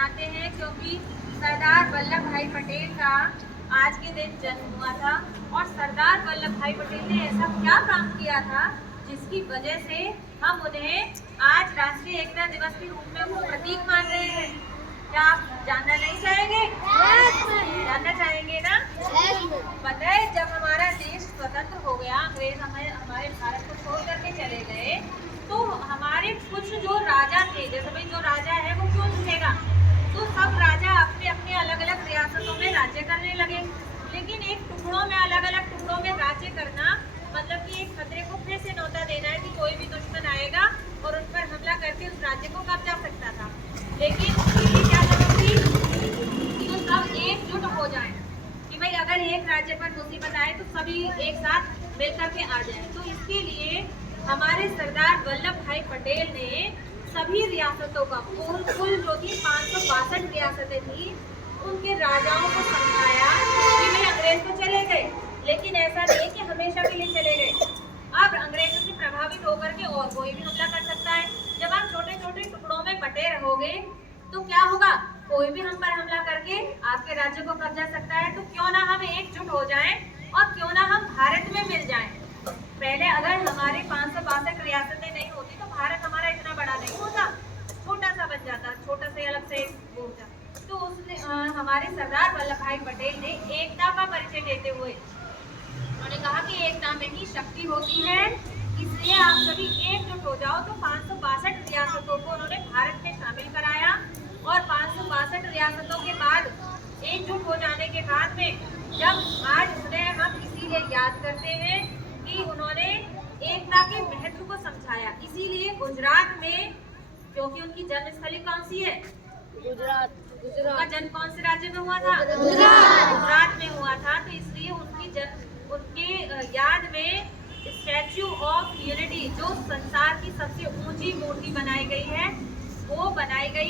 मनाते हैं क्योंकि सरदार वल्लभ भाई पटेल का आज के दिन जन्म हुआ था। और सरदार वल्लभ भाई पटेल ने ऐसा क्या काम किया था जिसकी वजह से हम उन्हें आज राष्ट्रीय एकता दिवस के रूप में वो प्रतीक मान रहे हैं। क्या आप जानना नहीं चाहेंगे? जानना चाहेंगे ना? पता है, जब हमारा देश स्वतंत्र हो गया, अंग्रेज हमारे भारत को छोड़ करके चले गए, तो हमारे कुछ जो राजा थे, जैसे भाई जो राजा है वो क्यों झुकेगा, तो सब राजा अपने अपने अलग अलग रियासतों में राज्य करने लगे। लेकिन एक टुकड़ों में, अलग अलग टुकड़ों में राज्य करना मतलब कि एक खतरे को फिर से न्योता देना है कि कोई भी दुश्मन आएगा और उन पर हमला करके उस राज्य को कब्जा सकता था। लेकिन ये क्या जरूरी कि वो सब एकजुट हो जाएं कि भाई अगर एक राज्य पर मुसीबत आए तो सभी एक साथ मिलकर के आ जाए। तो इसके लिए हमारे सरदार वल्लभ भाई पटेल ने सभी रियासतों का कुल जो थी 562 रियासतें थी, उनके राजाओं को समझाया कि भाई अंग्रेज तो चले गए, लेकिन ऐसा नहीं कि हमेशा के लिए चले गए। अब अंग्रेजों से प्रभावित होकर के और कोई भी हमला कर सकता है। जब आप छोटे छोटे टुकड़ों में बटे रहोगे तो क्या होगा, कोई भी हम पर हमला करके आपके राज्य को कब्जा सकता है। तो क्यों ना हम एकजुट हो जाएं और क्यों ना हम भारत में मिल जाएं। पहले अगर हमारे 562 रियासतें नहीं होती तो भारत हमारा इतना बड़ा नहीं होता, छोटा सा बन जाता, छोटा से अलग से वो होता। तो उसने हमारे सरदार वल्लभ भाई पटेल ने एकता का परिचय देते हुए उन्होंने कहा कि एकता में ही शक्ति होती है, इसलिए आप सभी एकजुट हो जाओ। तो 562 रियासतों को उन्होंने भारत में शामिल कराया और 562 रियासतों के बाद एकजुट हो जाने के बाद में जब आज उन्हें हम इसीलिए याद करते हैं कि उन्होंने एकता के महत्व को समझाया। इसीलिए गुजरात में, जो कि उनकी जन्मस्थली कौन सी है, गुजरात, उनका जन्म कौन से राज्य में हुआ था, गुजरात में हुआ था। तो इसलिए उनके याद में स्टैच्यू ऑफ यूनिटी, जो संसार की सबसे ऊंची मूर्ति बनाई गई है, वो बनाई गई।